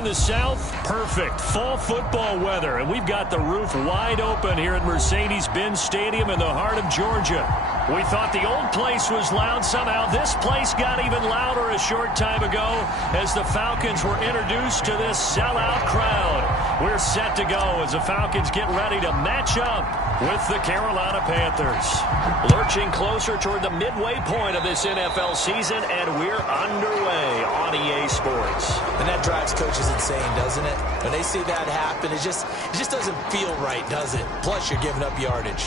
in the south, perfect fall football weather, and we've got the roof wide open here at Mercedes-Benz Stadium in the heart of Georgia. We thought the old place was loud. Somehow this place got even louder a short time ago as the Falcons were introduced to this sellout crowd. We're set to go as the Falcons get ready to match up with the Carolina Panthers. Lurching closer toward the midway point of this NFL season, and we're underway on EA Sports. And that drives coaches insane, doesn't it? When they see that happen, it just doesn't feel right, does it? Plus, you're giving up yardage.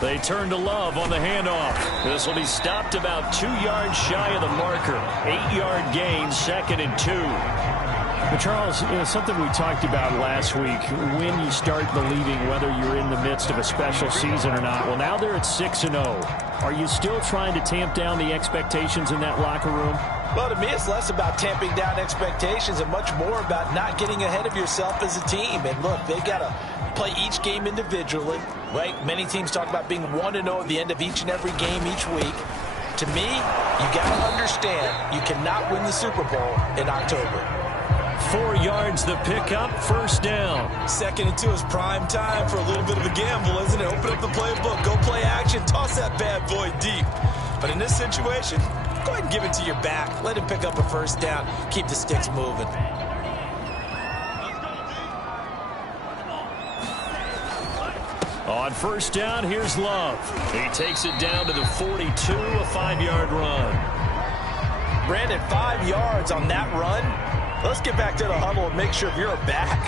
They turn to Love on the handoff. This will be stopped about 2 yards shy of the marker. 8-yard gain, 2nd and 2. Well, Charles, something we talked about last week, when you start believing whether you're in the midst of a special season or not. Well, now they're at 6-0. Are you still trying to tamp down the expectations in that locker room? Well, to me, it's less about tamping down expectations and much more about not getting ahead of yourself as a team. And look, they've got to play each game individually, right? Many teams talk about being 1-0 at the end of each and every game each week. To me, you got to understand you cannot win the Super Bowl in October. 4 yards the pickup, 1st down. 2nd and 2 is prime time for a little bit of a gamble, isn't it? Open up the playbook, go play action, toss that bad boy deep. But in this situation, go ahead and give it to your back. Let him pick up a 1st down. Keep the sticks moving. On 1st down, here's Love. He takes it down to the 42, a 5-yard run. Brandon, 5 yards on that run. Let's get back to the huddle and make sure if you're a back,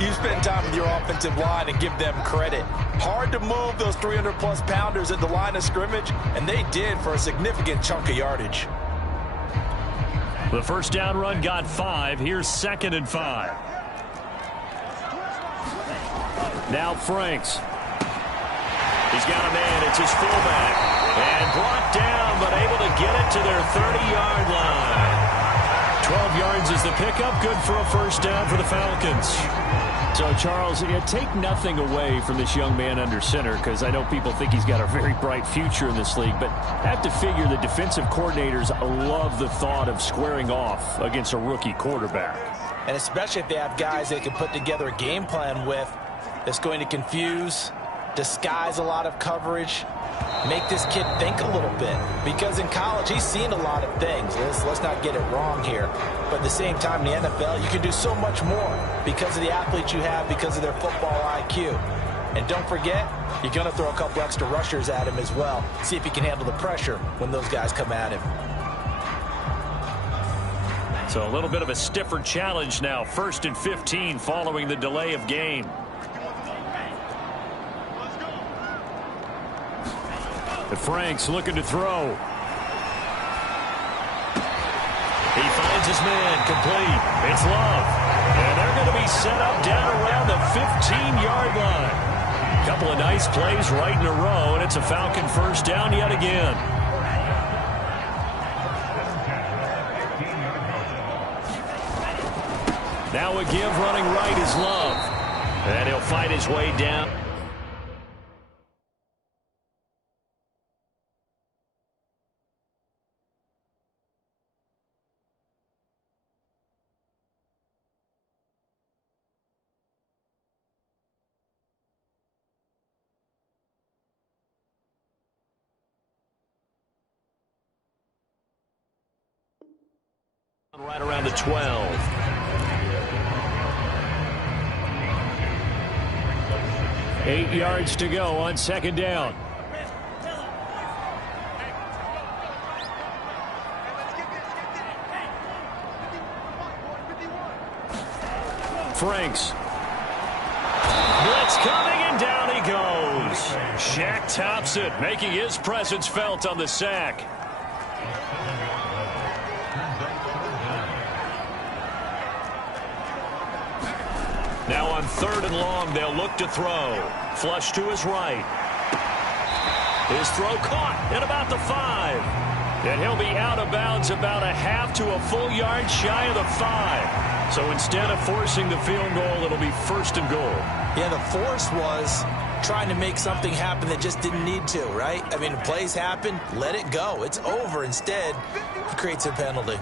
you spend time with your offensive line and give them credit. Hard to move those 300-plus pounders at the line of scrimmage, and they did for a significant chunk of yardage. The 1st down run got 5. Here's 2nd and 5. Now Franks. He's got a man. It's his fullback. And brought down, but able to get it to their 30-yard line. 12 yards is the pickup. Good for a 1st down for the Falcons. So, Charles, take nothing away from this young man under center, because I know people think he's got a very bright future in this league, but I have to figure the defensive coordinators love the thought of squaring off against a rookie quarterback. And especially if they have guys they can put together a game plan with that's going to confuse, disguise a lot of coverage, make this kid think a little bit. Because in college, he's seen a lot of things. Let's not get it wrong here. But at the same time, in the NFL, you can do so much more because of the athletes you have, because of their football IQ. And don't forget, you're going to throw a couple extra rushers at him as well. See if he can handle the pressure when those guys come at him. So a little bit of a stiffer challenge now. 1st and 15 following the delay of game. Franks looking to throw. He finds his man, complete. It's Love. And they're going to be set up down around the 15-yard line. Couple of nice plays right in a row, and it's a Falcon 1st down yet again. Now a give running right is Love. And he'll fight his way down. Right around the 12. Eight yards to go on 2nd down. Franks. Blitz coming, and down he goes. Shaq tops it, making his presence felt on the sack. Now on 3rd and long, they'll look to throw. Flush to his right. His throw caught at about the 5. And he'll be out of bounds about a half to a full yard shy of the 5. So instead of forcing the field goal, it'll be 1st and goal. Yeah, the force was trying to make something happen that just didn't need to, right? I mean, the plays happen, let it go. It's over. Instead, he creates a penalty.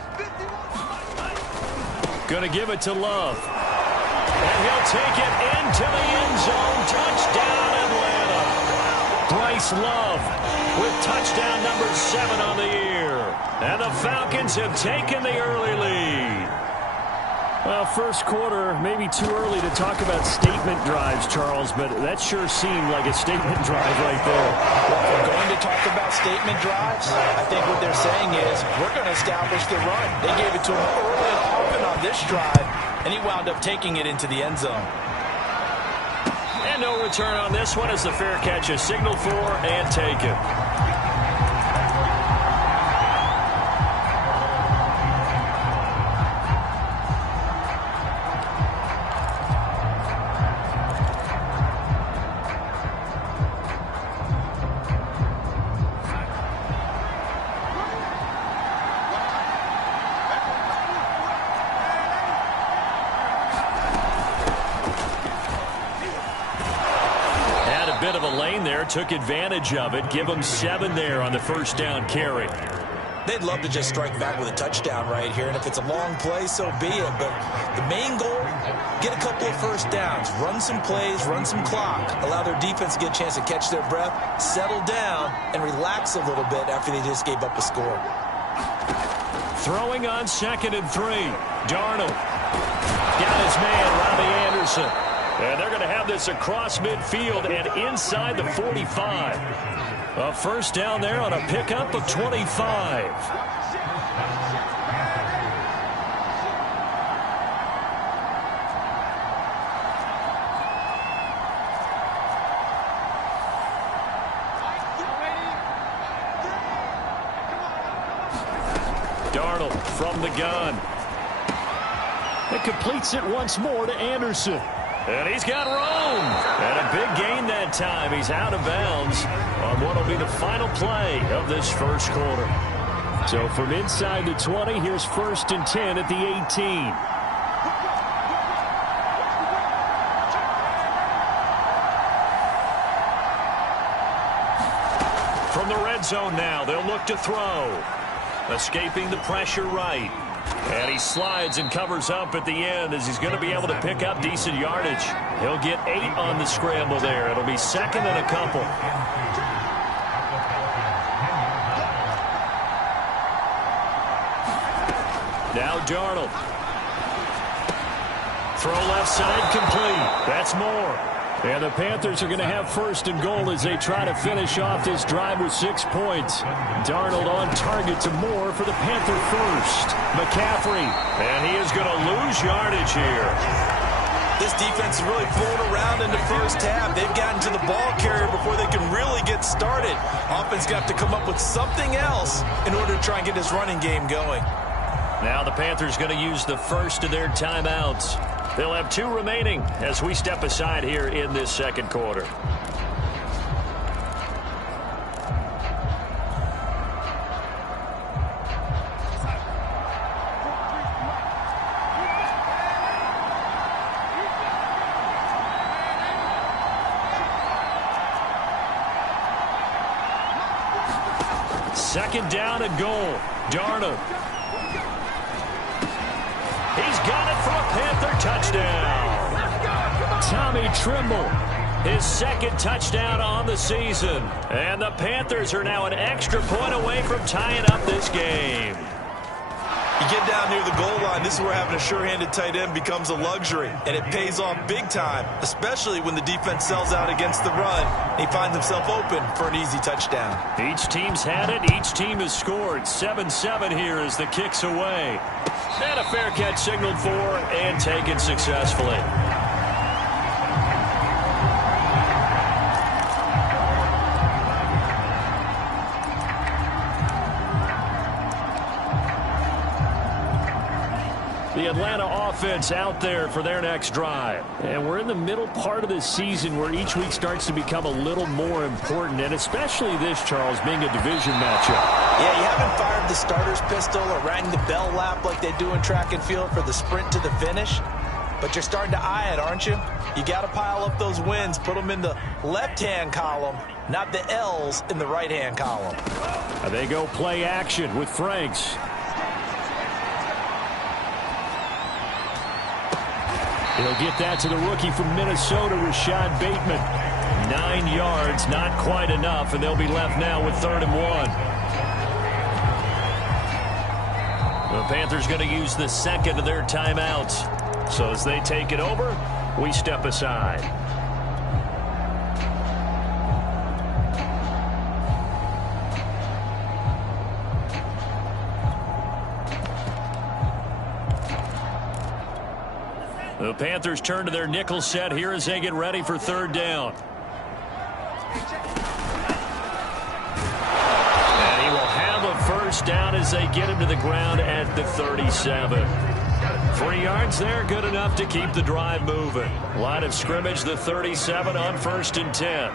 Going to give it to Love. And he'll take it into the end zone. Touchdown, Atlanta. Bryce Love with touchdown number 7 on the year. And the Falcons have taken the early lead. Well, first quarter, maybe too early to talk about statement drives, Charles, but that sure seemed like a statement drive right there. Well, if we're going to talk about statement drives, I think what they're saying is we're going to establish the run. They gave it to him early and often on this drive, and he wound up taking it into the end zone. And no return on this one as the fair catch is signaled for and taken. Bit of a lane there, took advantage of it. Give them 7 there on the first down carry. They'd love to just strike back with a touchdown right here, and if it's a long play, so be it. But the main goal, get a couple of first downs, run some plays, run some clock, allow their defense to get a chance to catch their breath, settle down, and relax a little bit after they just gave up a score. Throwing on 2nd and 3. Darnold. Got his man, Robbie Anderson. And they're going to have this across midfield and inside the 45. A first down there on a pickup of 25. Darnold from the gun. It completes it once more to Anderson. And he's got room. And a big gain that time. He's out of bounds on what will be the final play of this first quarter. So from inside the 20, here's 1st and 10 at the 18. From the red zone now, they'll look to throw. Escaping the pressure right. And he slides and covers up at the end as he's going to be able to pick up decent yardage. He'll get 8 on the scramble there. It'll be 2nd and a couple. Now Darnold. Throw left side complete. That's more. And the Panthers are going to have 1st and goal as they try to finish off this drive with 6 points. Darnold on target to Moore for the Panther first. McCaffrey. And he is going to lose yardage here. This defense is really flown around in the first half. They've gotten to the ball carrier before they can really get started. Offense got to come up with something else in order to try and get this running game going. Now the Panthers going to use the first of their timeouts. They'll have 2 remaining as we step aside here in this second quarter. Second down and goal. Darnold. He's got it for a Panther touchdown. Tommy Tremble. His 2nd touchdown on the season. And the Panthers are now an extra point away from tying up this game. You get down near the goal line, this is where having a sure-handed tight end becomes a luxury. And it pays off big time, especially when the defense sells out against the run. He finds himself open for an easy touchdown. Each team's had it. Each team has scored. 7-7 here as the kick's away. And a fair catch signaled for and taken successfully. The Atlanta offense out there for their next drive. And we're in the middle part of the season where each week starts to become a little more important, and especially this, Charles, being a division matchup. Yeah, you haven't fired the starter's pistol or rang the bell lap like they do in track and field for the sprint to the finish, but you're starting to eye it, aren't you? You got to pile up those wins, put them in the left-hand column, not the L's in the right-hand column. They go play action with Franks. He'll get that to the rookie from Minnesota, Rashad Bateman. 9 yards, not quite enough, and they'll be left now with 3rd and 1. The Panthers going to use the second of their timeouts. So as they take it over, we step aside. The Panthers turn to their nickel set here as they get ready for 3rd down. And he will have a 1st down as they get him to the ground at the 37. 3 yards there, good enough to keep the drive moving. Line of scrimmage, the 37 on 1st and 10.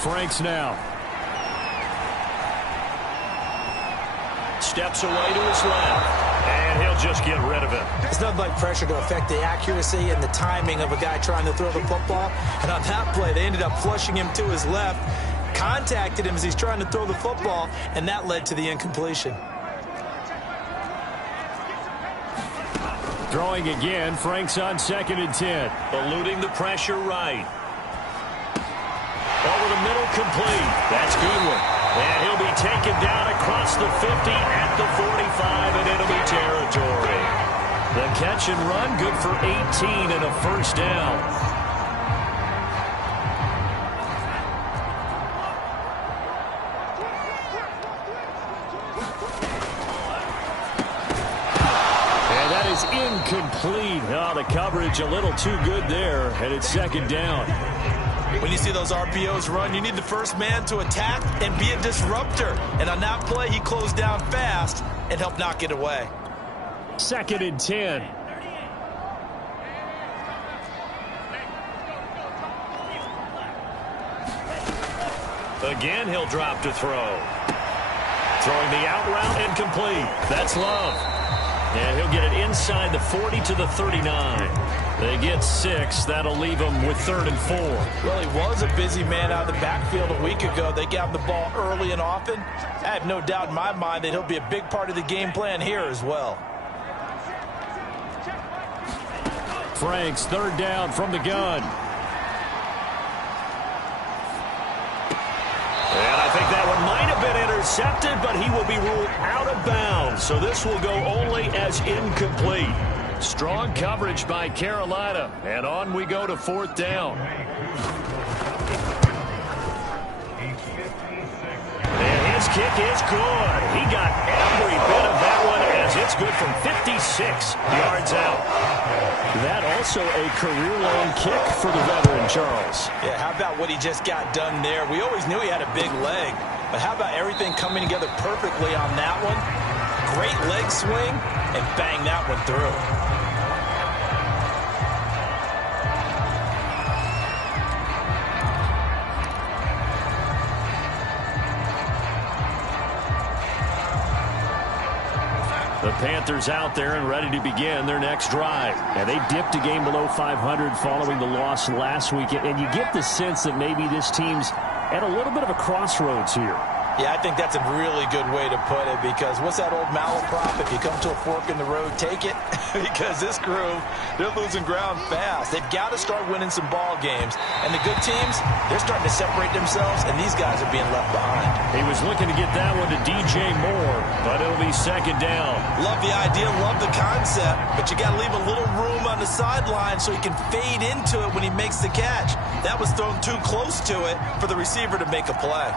Franks now. Steps away to his left. And he'll just get rid of it. It's nothing like pressure to affect the accuracy and the timing of a guy trying to throw the football. And on that play, they ended up flushing him to his left, contacted him as he's trying to throw the football, and that led to the incompletion. Throwing again, Franks on 2nd and 10. Eluding the pressure right. Over the middle, complete. That's Goodwin. And he'll be taken down across the 50 at the 45, and it'll be territory. The catch and run, good for 18 and a 1st down. And that is incomplete. Oh, the coverage a little too good there, and it's 2nd down. When you see those RPOs run, you need the first man to attack and be a disruptor. And on that play, he closed down fast and helped knock it away. 2nd and 10. Again, he'll drop to throw. Throwing the out route and complete. That's Love. And he'll get it inside the 40 to the 39. They get 6. That'll leave them with 3rd and 4. Well, he was a busy man out of the backfield a week ago. They got him the ball early and often. I have no doubt in my mind that he'll be a big part of the game plan here as well. Franks, 3rd down from the gun. And I think that one might have been intercepted, but he will be ruled out of bounds. So this will go only as incomplete. Strong coverage by Carolina. And on we go to 4th down. And his kick is good. He got every bit of that one as it's good from 56 yards out. That also a career-long kick for the veteran, Charles. Yeah, how about what he just got done there? We always knew he had a big leg, but how about everything coming together perfectly on that one? Great leg swing, and bang that one through. The Panthers out there and ready to begin their next drive. And they dipped a game below 500 following the loss last week. And you get the sense that maybe this team's at a little bit of a crossroads here. Yeah, I think that's a really good way to put it, because what's that old malaprop? If you come to a fork in the road, take it. Because this crew, they're losing ground fast. They've got to start winning some ball games. And the good teams, they're starting to separate themselves, and these guys are being left behind. He was looking to get that one to DJ Moore, but it'll be 2nd down. Love the idea, love the concept, but you got to leave a little room on the sideline so he can fade into it when he makes the catch. That was thrown too close to it for the receiver to make a play.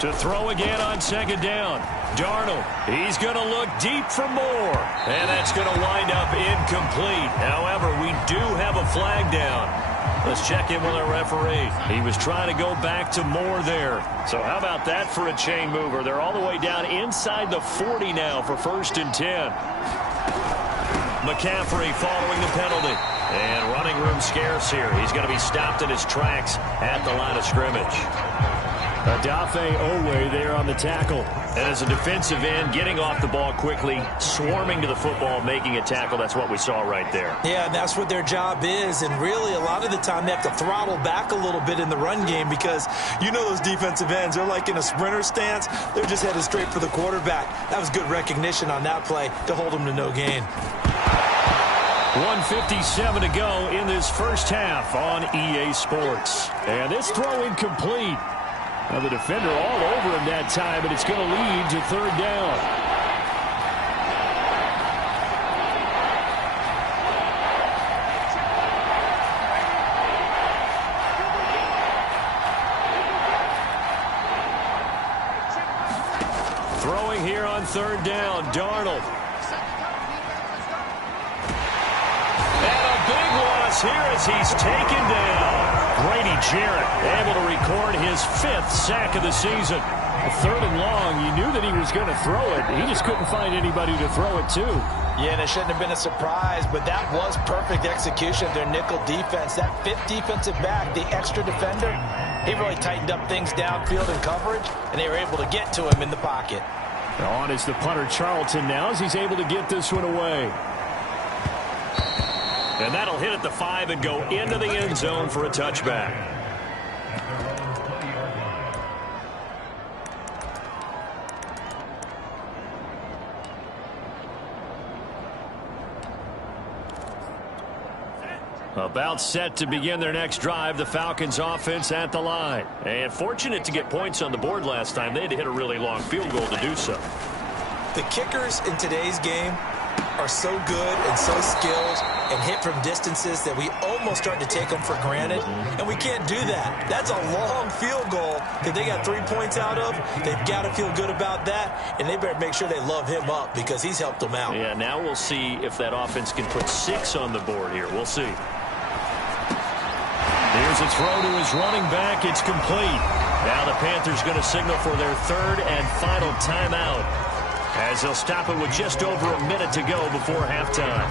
To throw again on second down. Darnold, he's going to look deep for more. And that's going to wind up incomplete. However, we do have a flag down. Let's check in with our referee. He was trying to go back to Moore there. So how about that for a chain mover? They're all the way down inside the 40 now for 1st and 10. McCaffrey following the penalty. And running room scarce here. He's going to be stopped in his tracks at the line of scrimmage. Adafe Owe there on the tackle. And as a defensive end, getting off the ball quickly, swarming to the football, making a tackle. That's what we saw right there. Yeah, and that's what their job is. And really, a lot of the time, they have to throttle back a little bit in the run game because you know those defensive ends, they're like in a sprinter stance. They're just headed straight for the quarterback. That was good recognition on that play to hold them to no gain. 1:57 to go in this first half on EA Sports. And this throw incomplete. Now the defender all over him that time, and it's going to lead to 3rd down. Throwing here on 3rd down, Darnold. And a big loss here as he's taken down. Grady Jarrett able to record his 5th sack of the season. 3rd and long, you knew that he was going to throw it. He just couldn't find anybody to throw it to. Yeah, and it shouldn't have been a surprise, but that was perfect execution of their nickel defense. That 5th defensive back, the extra defender, he really tightened up things downfield in coverage, and they were able to get to him in the pocket. On is the punter Charlton now as he's able to get this one away. And that'll hit at the 5 and go into the end zone for a touchback. About set to begin their next drive, the Falcons offense at the line. And fortunate to get points on the board last time. They had to hit a really long field goal to do so. The kickers in today's game are so good and so skilled and hit from distances that we almost start to take them for granted, and we can't do that. That's a long field goal that they got 3 points out of. They've got to feel good about that, and they better make sure they love him up because he's helped them out. Yeah, now we'll see if that offense can put 6 on the board here. We'll see. Here's a throw to his running back. It's complete. Now the Panthers going to signal for their 3rd and final timeout, as they'll stop it with just over a minute to go before halftime.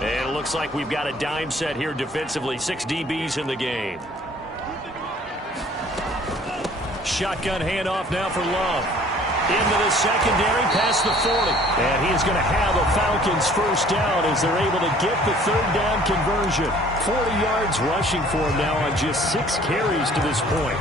And it looks like we've got a dime set here defensively. 6 DBs in the game. Shotgun handoff now for Love. Into the secondary, past the 40. And he is going to have a Falcons 1st down as they're able to get the 3rd down conversion. 40 yards rushing for him now on just 6 carries to this point.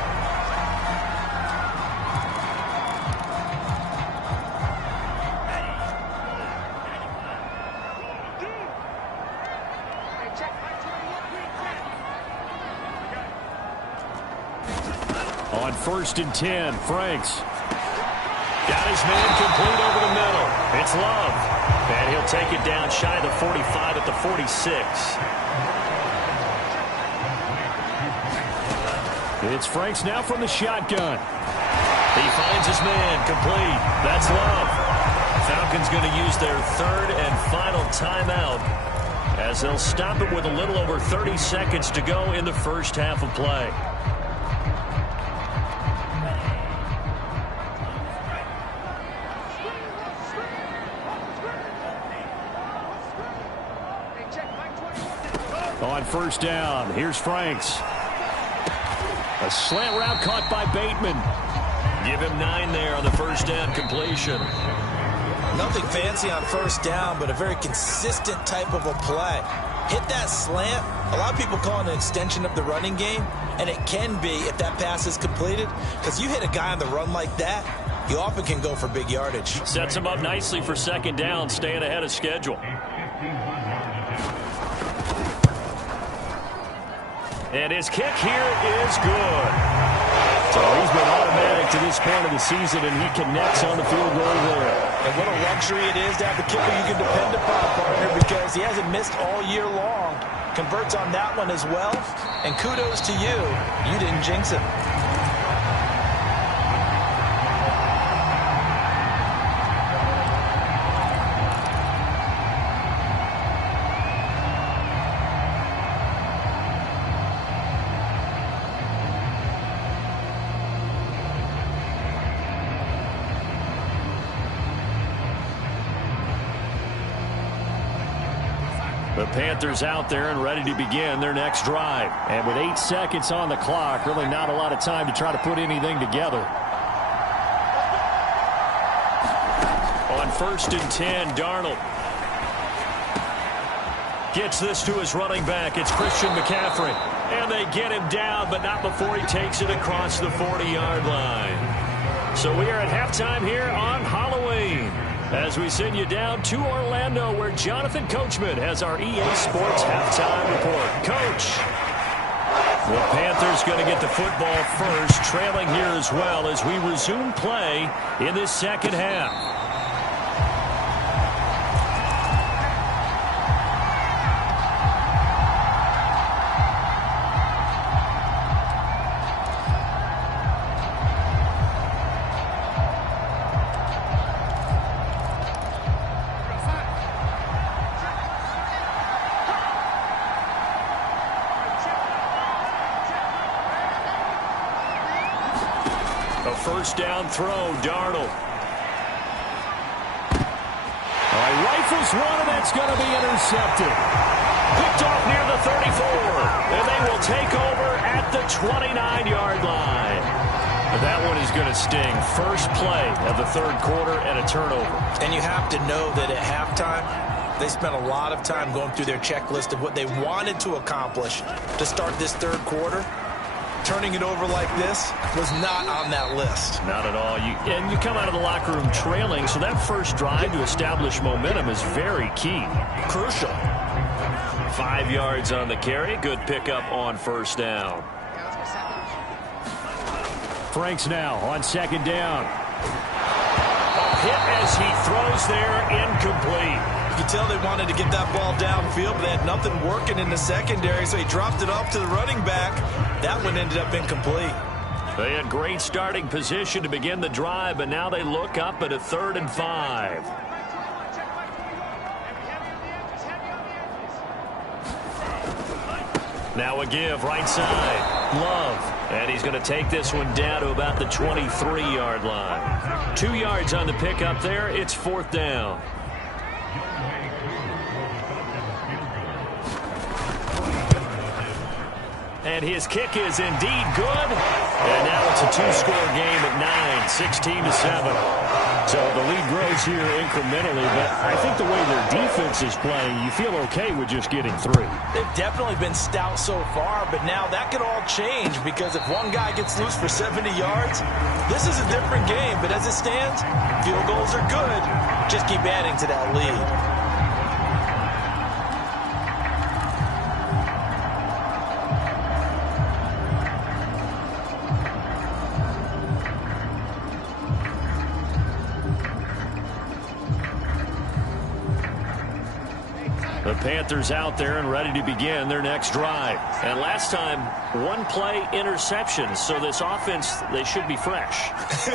On 1st and 10, Franks. Got his man complete over the middle. It's Love. And he'll take it down shy of the 45 at the 46. It's Franks now from the shotgun. He finds his man complete. That's Love. Falcons going to use their 3rd and final timeout as they'll stop it with a little over 30 seconds to go in the first half of play. On 1st down, here's Franks. A slant route caught by Bateman. Give him 9 there on the 1st down completion. Nothing fancy on 1st down, but a very consistent type of a play. Hit that slant. A lot of people call it an extension of the running game, and it can be if that pass is completed, because you hit a guy on the run like that, you often can go for big yardage. Sets him up nicely for 2nd down, staying ahead of schedule. And his kick here is good. So he's been automatic to this this point of the season, and he connects on the field goal there. And what a luxury it is to have the kicker you can depend upon, partner, because he hasn't missed all year long. Converts on that one as well, and kudos to you. You didn't jinx him. The Panthers out there and ready to begin their next drive. And with 8 seconds on the clock, really not a lot of time to try to put anything together. On 1st and 10, Darnold gets this to his running back. It's Christian McCaffrey. And they get him down, but not before he takes it across the 40-yard line. So we are at halftime here on Halloween, as we send you down to Orlando, where Jonathan Coachman has our EA Sports halftime report. Coach. The Panthers going to get the football first, trailing here as well as we resume play in this second half. First down throw, Darnold. Rifles one, and that's going to be intercepted. Picked off near the 34, and they will take over at the 29-yard line. But that one is going to sting. First play of the third quarter and a turnover. And you have to know that at halftime, they spent a lot of time going through their checklist of what they wanted to accomplish to start this third quarter. Turning it over like this was not on that list. Not at all. And you come out of the locker room trailing, so that first drive to establish momentum is very key. Crucial. 5 yards on the carry. Good pickup on first down. Franks now on second down. Hit as he throws there, incomplete. You can tell they wanted to get that ball downfield, but they had nothing working in the secondary, so he dropped it off to the running back. That one ended up incomplete. They had great starting position to begin the drive, but now they look up at a 3rd and 5. Now a give right side. Love. And he's going to take this one down to about the 23-yard line. 2 yards on the pickup there. It's 4th down. And his kick is indeed good. And now it's a 2-score game at 9, 16-7. So the lead grows here incrementally, but I think the way their defense is playing, you feel okay with just getting 3. They've definitely been stout so far, but now that could all change, because if one guy gets loose for 70 yards, this is a different game. But as it stands, field goals are good. Just keep adding to that lead. The Panthers out there and ready to begin their next drive. And last time, 1-play interception. So this offense, they should be fresh.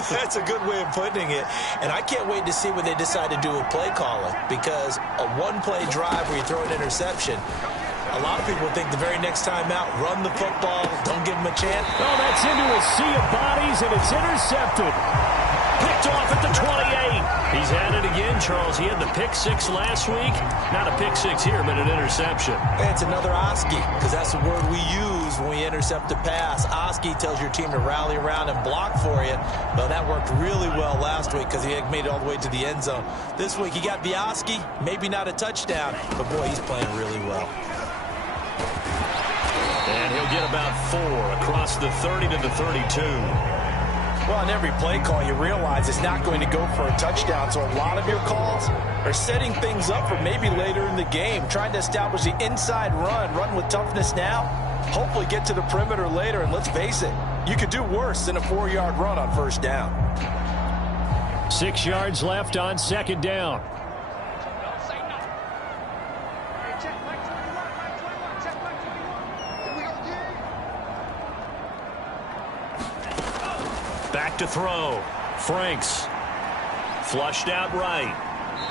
That's a good way of putting it. And I can't wait to see what they decide to do with play calling, because a 1-play drive where you throw an interception, a lot of people think the very next time out, run the football, don't give them a chance. Oh, that's into a sea of bodies, and it's intercepted. Picked off at the 28. He's had it again, Charles. He had the pick 6 last week. Not a pick 6 here, but an interception. It's another Oski, because that's the word we use when we intercept a pass. Oski tells your team to rally around and block for you. Well, that worked really well last week because he made it all the way to the end zone. This week he got the Oski, maybe not a touchdown, but boy, he's playing really well. And he'll get about 4 across the 30 to the 32. Well, on every play call, you realize it's not going to go for a touchdown, so a lot of your calls are setting things up for maybe later in the game, trying to establish the inside run with toughness now, hopefully get to the perimeter later, and let's face it, You could do worse than a 4-yard run on first down. 6 yards left on second down. Back to throw. Franks. Flushed out right.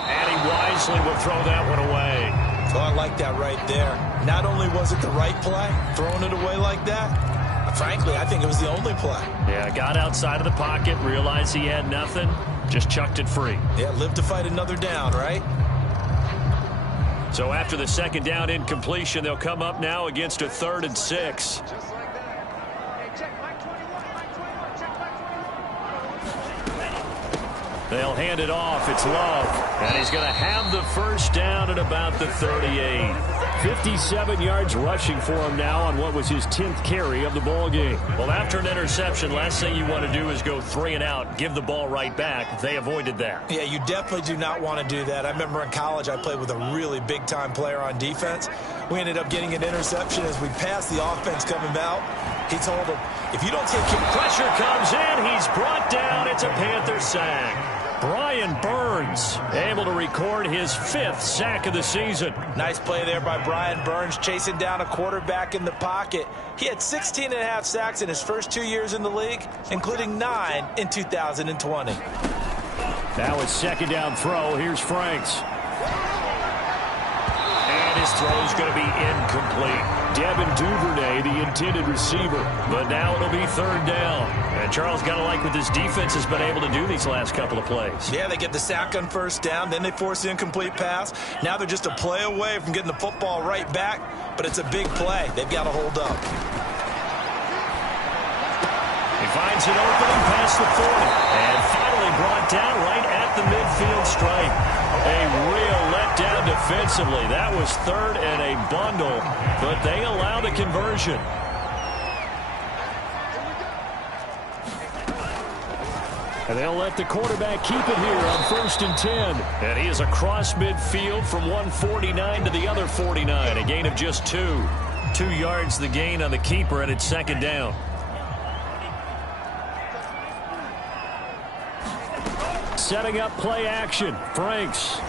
And he wisely will throw that one away. Oh, I like that right there. Not only was it the right play, throwing it away like that, frankly, I think it was the only play. Yeah, got outside of the pocket, realized he had nothing, just chucked it free. Yeah, live to fight another down, right? So after the second down incompletion, they'll come up now against a 3rd and 6. They'll hand it off. It's Love. And he's going to have the first down at about the 38. 57 yards rushing for him now on what was his 10th carry of the ball game. Well, after an interception, last thing you want to do is go 3 and out, give the ball right back. They avoided that. Yeah, you definitely do not want to do that. I remember in college I played with a really big-time player on defense. We ended up getting an interception as we passed the offense coming out. He told him, if you don't take care... Pressure comes in. He's brought down. It's a Panther sack. Brian Burns able to record his 5th sack of the season. Nice play there by Brian Burns, chasing down a quarterback in the pocket. He had 16.5 sacks in his first 2 years in the league, including 9 in 2020. Now it's second down throw. Here's Franks. And his throw is going to be incomplete. Devin Duvernay, the intended receiver. But now it'll be 3rd down. And Charles got to like what this defense has been able to do these last couple of plays. Yeah, they get the sack on first down. Then they force the incomplete pass. Now they're just a play away from getting the football right back. But it's a big play. They've got to hold up. He finds an opening past the 40. And finally brought down right at the midfield stripe. A real letdown defensively. That was 3rd and a bundle, but they allow the conversion. And they'll let the quarterback keep it here on 1st and 10. And he is across midfield from 149 to the other 49. A gain of just 2. 2 yards the gain on the keeper, and it's second down. Setting up play action. Franks.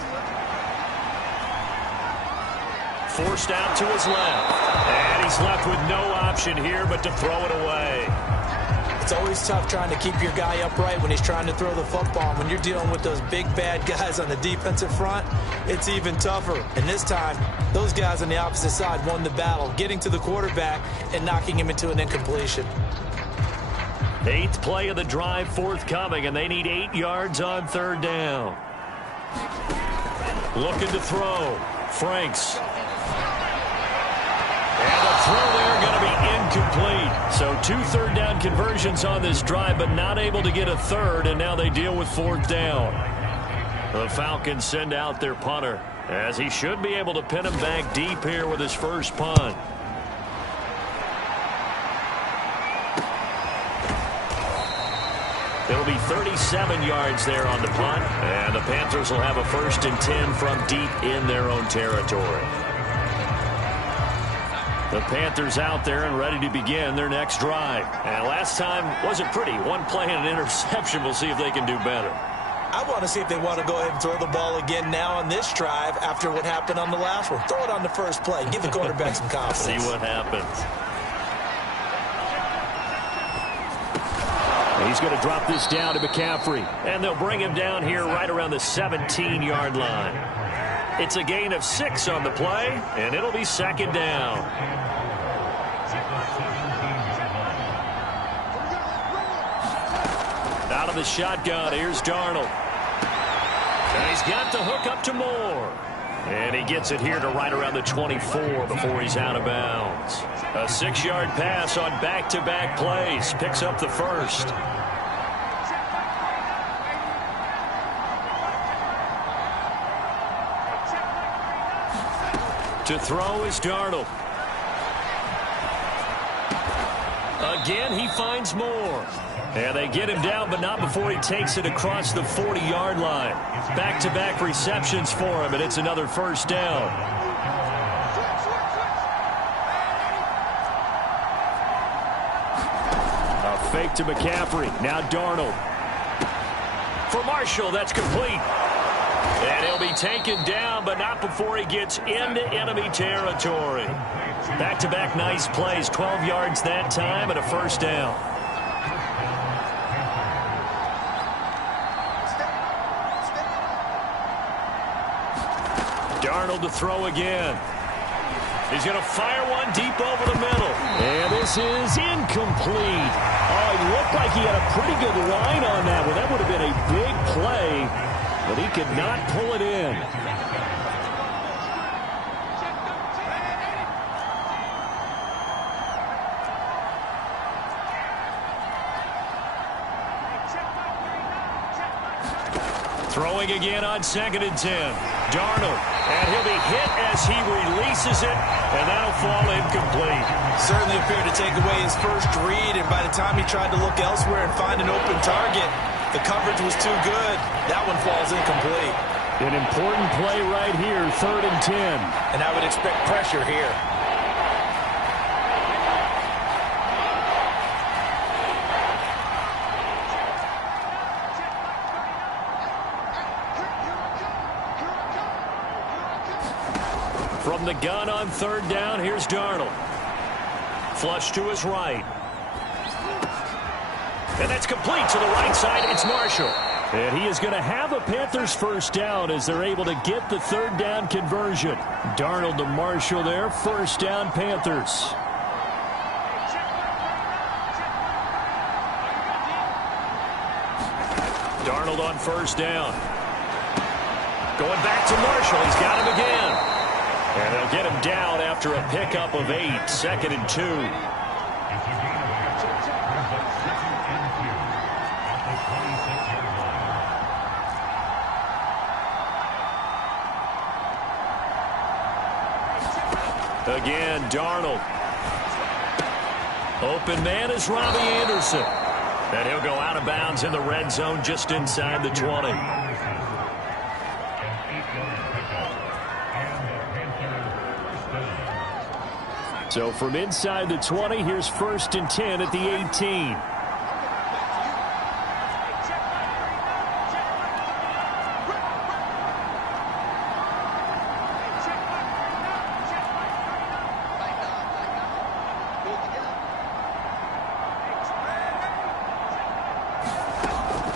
Forced out to his left. And he's left with no option here but to throw it away. It's always tough trying to keep your guy upright when he's trying to throw the football. When you're dealing with those big, bad guys on the defensive front, it's even tougher. And this time, those guys on the opposite side won the battle, getting to the quarterback and knocking him into an incompletion. 8th play of the drive forthcoming, and they need 8 yards on 3rd down. Looking to throw. Franks. And the throw there going to be incomplete. So 2 3rd down conversions on this drive, but not able to get a 3rd, and now they deal with 4th down. The Falcons send out their punter, as he should be able to pin him back deep here with his first punt. It'll be 37 yards there on the punt, and the Panthers will have a 1st and 10 from deep in their own territory. The Panthers out there and ready to begin their next drive. And last time wasn't pretty. 1 play and an interception. We'll see if they can do better. I want to see if they want to go ahead and throw the ball again now on this drive after what happened on the last one. Throw it on the first play. Give the quarterback some confidence. See what happens. He's going to drop this down to McCaffrey. And they'll bring him down here right around the 17-yard line. It's a gain of 6 on the play, and it'll be second down. Out of the shotgun, here's Darnold. And he's got the hook up to Moore. And he gets it here to right around the 24 before he's out of bounds. A 6-yard pass on back-to-back plays. Picks up the first. To throw is Darnold. Again, he finds Moore. And they get him down, but not before he takes it across the 40-yard line. Back-to-back receptions for him, and it's another first down. A fake to McCaffrey. Now Darnold. For Marshall, that's complete. And he'll be taken down, but not before he gets into enemy territory. Back-to-back nice plays, 12 yards that time and a first down. Darnold to throw again. He's going to fire one deep over the middle. And this is incomplete. Oh, it looked like he had a pretty good line on that one. That would have been a big play, but he could not pull it in. Throwing again on 2nd and 10. Darnold, and he'll be hit as he releases it, and that'll fall incomplete. Certainly appeared to take away his first read, and by the time he tried to look elsewhere and find an open target, the coverage was too good. That one falls incomplete. An important play right here, 3rd and 10. And I would expect pressure here. From the gun on 3rd down, here's Darnold. Flush to his right. And that's complete to the right side. It's Marshall. And he is going to have a Panthers first down as they're able to get the 3rd down conversion. Darnold to Marshall there. First down, Panthers. Darnold on 1st down. Going back to Marshall. He's got him again. And they'll get him down after a pickup of 8. 2nd and 2. Again, Darnold. Open man is Robbie Anderson. And he'll go out of bounds in the red zone just inside the 20. So from inside the 20, here's 1st and 10 at the 18.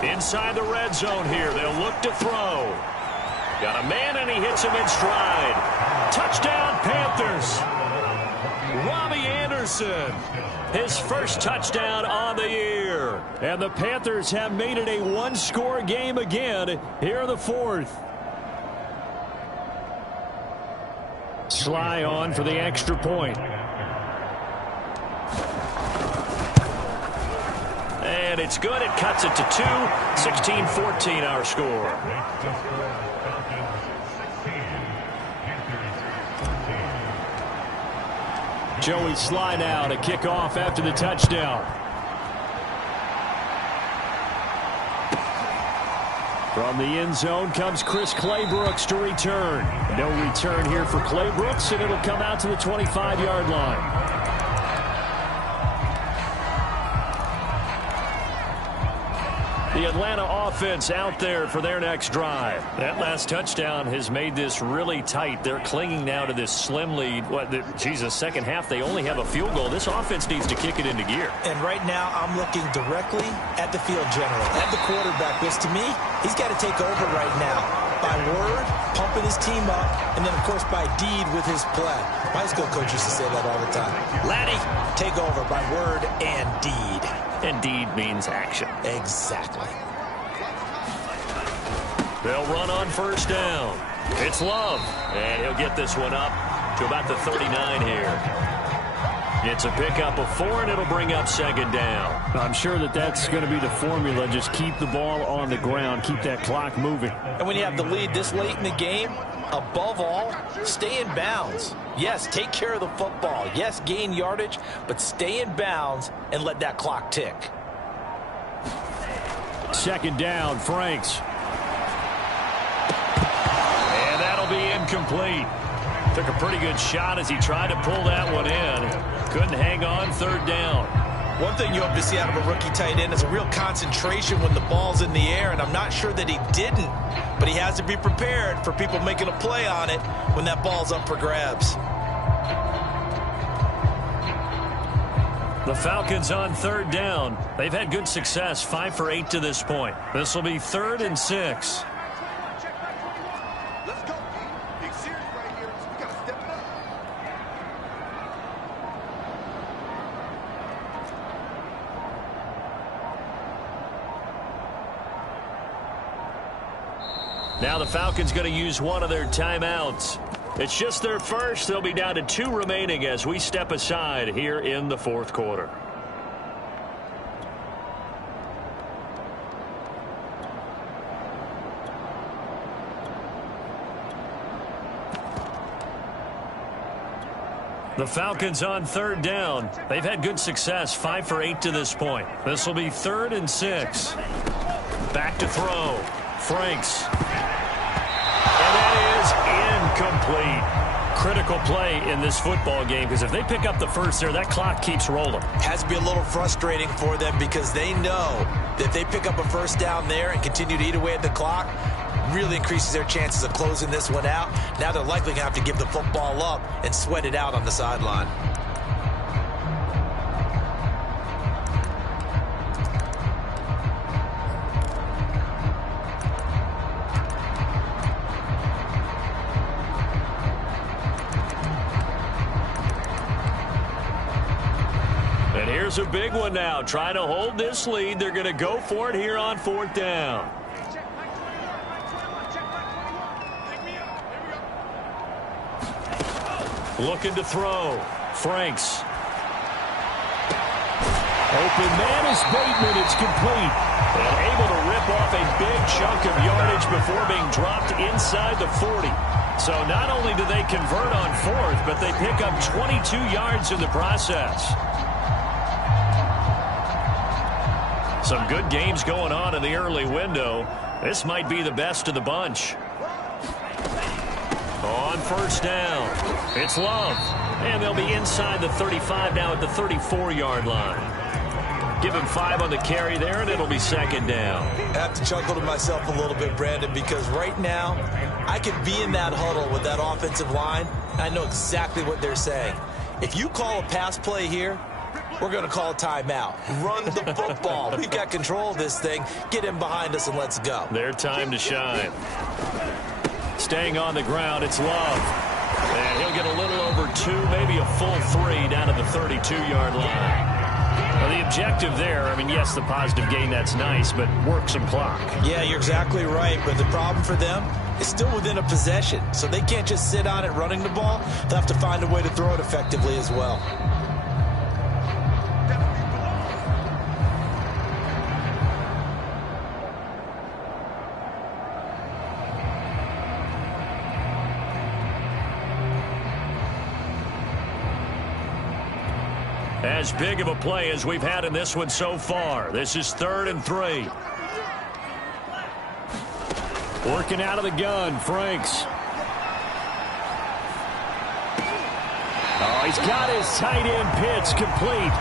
Inside the red zone here, they'll look to throw. Got a man, and he hits him in stride. Touchdown, Panthers. Robbie Anderson, his first touchdown on the year. And the Panthers have made it a one-score game again here in the 4th. Sly on for the extra point. And it's good. It cuts it to 2. 16-14 our score. Joey Sly now to kick off after the touchdown. From the end zone comes Chris Claybrooks to return. No return here for Claybrooks, and it'll come out to the 25-yard line. The Atlanta offense out there for their next drive. That last touchdown has made this really tight. They're clinging now to this slim lead. Jesus, second half, they only have a field goal. This offense needs to kick it into gear. And right now, I'm looking directly at the field general, at the quarterback, because to me, he's got to take over right now. By word, pumping his team up, and then, of course, by deed with his play. My high school coach used to say that all the time. Laddie, take over by word and deed. And deed means action. Exactly. They'll run on 1st down. It's Love. And he'll get this one up to about the 39 here. It's a pickup of 4, and it'll bring up 2nd down. I'm sure that's going to be the formula. Just keep the ball on the ground. Keep that clock moving. And when you have the lead this late in the game, above all, stay in bounds. Yes, take care of the football. Yes, gain yardage, but stay in bounds and let that clock tick. 2nd down, Franks. And that'll be incomplete. Took a pretty good shot as he tried to pull that one in. Couldn't hang on 3rd down. One thing you hope to see out of a rookie tight end is a real concentration when the ball's in the air, and I'm not sure that he didn't, but he has to be prepared for people making a play on it when that ball's up for grabs. The Falcons on third down. They've had good success, 5 for 8 to this point. This will be 3rd and 6. Now the Falcons going to use one of their timeouts. It's just their first. They'll be down to 2 remaining as we step aside here in the 4th quarter. The Falcons on third down. They've had good success, 5 for 8 to this point. This will be 3rd and 6. Back to throw. Franks. And that is incomplete. Critical play in this football game, because if they pick up the first there, that clock keeps rolling. Has to be a little frustrating for them because they know that if they pick up a first down there and continue to eat away at the clock, really increases their chances of closing this one out. Now they're likely going to have to give the football up and sweat it out on the sideline. And here's a big one now. Trying to hold this lead. They're going to go for it here on 4th down. Looking to throw. Franks. Open man is Bateman. It's complete. And able to rip off a big chunk of yardage before being dropped inside the 40. So not only do they convert on 4th, but they pick up 22 yards in the process. Some good games going on in the early window. This might be the best of the bunch. On 1st down, it's Love. And they'll be inside the 35 now at the 34-yard line. Give him 5 on the carry there, and it'll be 2nd down. I have to chuckle to myself a little bit, Brandon, because right now I could be in that huddle with that offensive line. I know exactly what they're saying. If you call a pass play here, we're going to call a timeout. Run the football. We've got control of this thing. Get him behind us and let's go. Their time to shine. Staying on the ground, it's Love. And he'll get a little over 2, maybe a full 3 down to the 32-yard line. Well, the objective there, I mean, yes, the positive gain, that's nice, but work some clock. Yeah, you're exactly right. But the problem for them is still within a possession. So they can't just sit on it running the ball. They'll have to find a way to throw it effectively as well. As big of a play as we've had in this one so far. This is 3rd and 3. Working out of the gun, Franks. Oh, he's got his tight end pitch complete.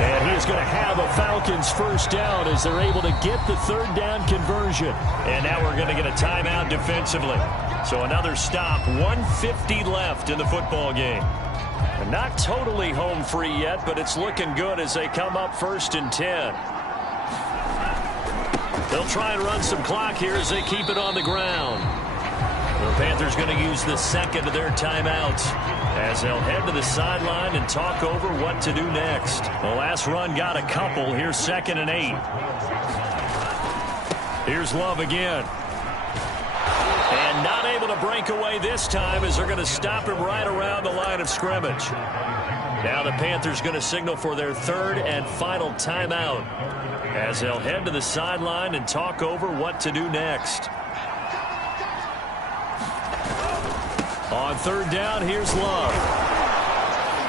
And he's going to have a Falcons 1st down as they're able to get the 3rd down conversion. And now we're going to get a timeout defensively. So another stop, 1:50 left in the football game. Not totally home free yet, but it's looking good as they come up 1st and 10. They'll try and run some clock here as they keep it on the ground. The Panthers going to use the 2nd of their timeouts as they'll head to the sideline and talk over what to do next. The last run got a couple. Here's 2nd and 8. Here's Love again. And not able to break away this time as they're going to stop him right around the line of scrimmage. Now the Panthers going to signal for their 3rd and final timeout as they'll head to the sideline and talk over what to do next. On 3rd down, here's Love.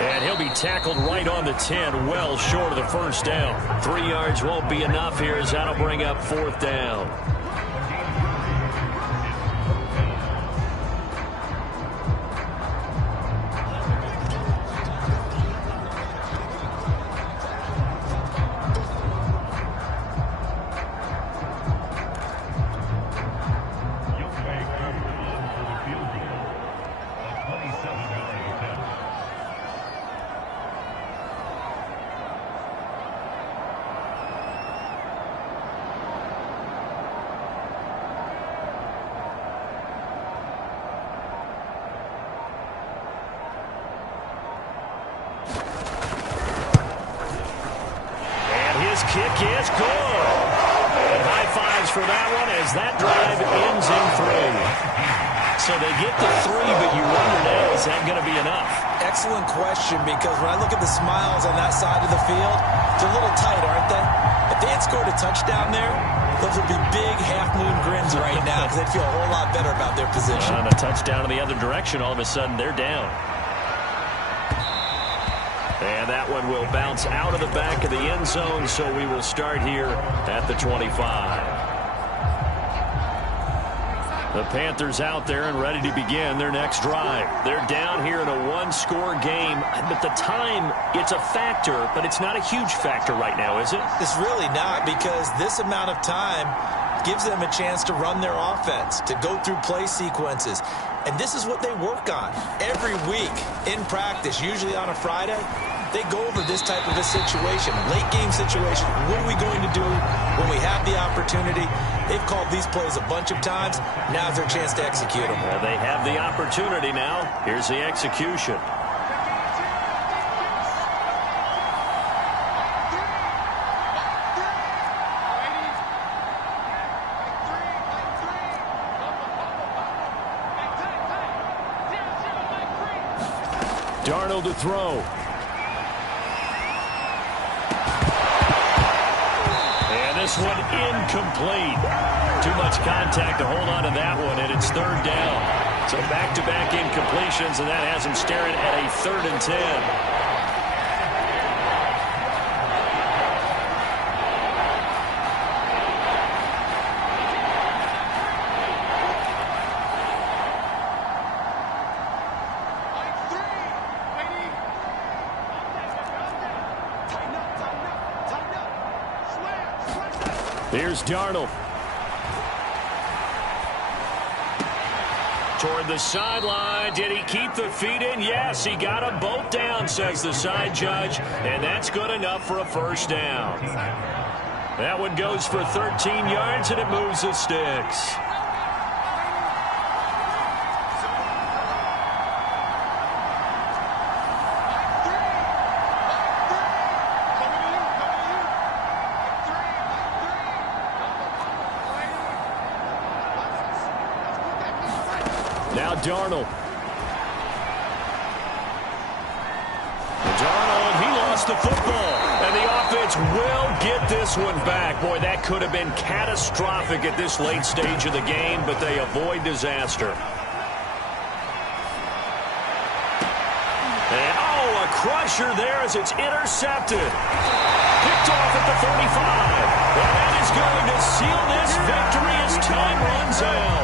And he'll be tackled right on the 10, well short of the 1st down. 3 yards won't be enough here as that'll bring up 4th down. for that one as that drive ends in 3. So they get the 3, but you wonder now, is that going to be enough? Excellent question, because when I look at the smiles on that side of the field, they're a little tight, aren't they? If they had scored a touchdown there, those would be big half-moon grins right now because they'd feel a whole lot better about their position. And a touchdown in the other direction, all of a sudden they're down. And that one will bounce out of the back of the end zone, so we will start here at the 25. The Panthers out there and ready to begin their next drive. They're down here in a one-score game, but the time, it's a factor, but it's not a huge factor right now, is it? It's really not, because this amount of time gives them a chance to run their offense, to go through play sequences. And this is what they work on every week in practice, usually on a Friday. They go over this type of a situation, late game situation. What are we going to do when we have the opportunity? They've called these plays a bunch of times. Now's their chance to execute them. Well, they have the opportunity now. Here's the execution. Darnold to throw. This one incomplete. Too much contact to hold on to that one, and it's 3rd down. So back-to-back incompletions, and that has him staring at a 3rd and 10. Here's Darnold. Toward the sideline. Did he keep the feet in? Yes, he got them both down, says the side judge. And that's good enough for a 1st down. That one goes for 13 yards, and it moves the sticks. Now Darnold. Darnold, he lost the football. And the offense will get this one back. Boy, that could have been catastrophic at this late stage of the game, but they avoid disaster. And, a crusher there as it's intercepted. Picked off at the 45. And that is going to seal this victory as time runs out.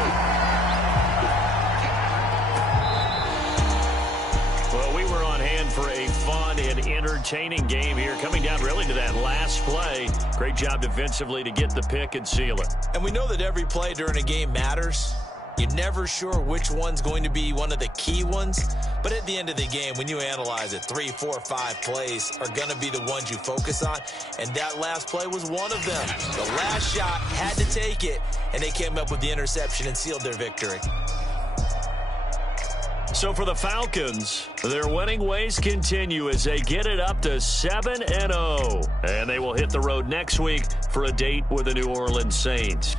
For a fun and entertaining game here, coming down really to that last play. Great job defensively to get the pick and seal it. And we know that every play during a game matters. You're never sure which one's going to be one of the key ones. But at the end of the game, when you analyze it, 3, 4, 5 plays are going to be the ones you focus on. And that last play was one of them. The last shot had to take it, and they came up with the interception and sealed their victory. So for the Falcons, their winning ways continue as they get it up to 7-0. And they will hit the road next week for a date with the New Orleans Saints.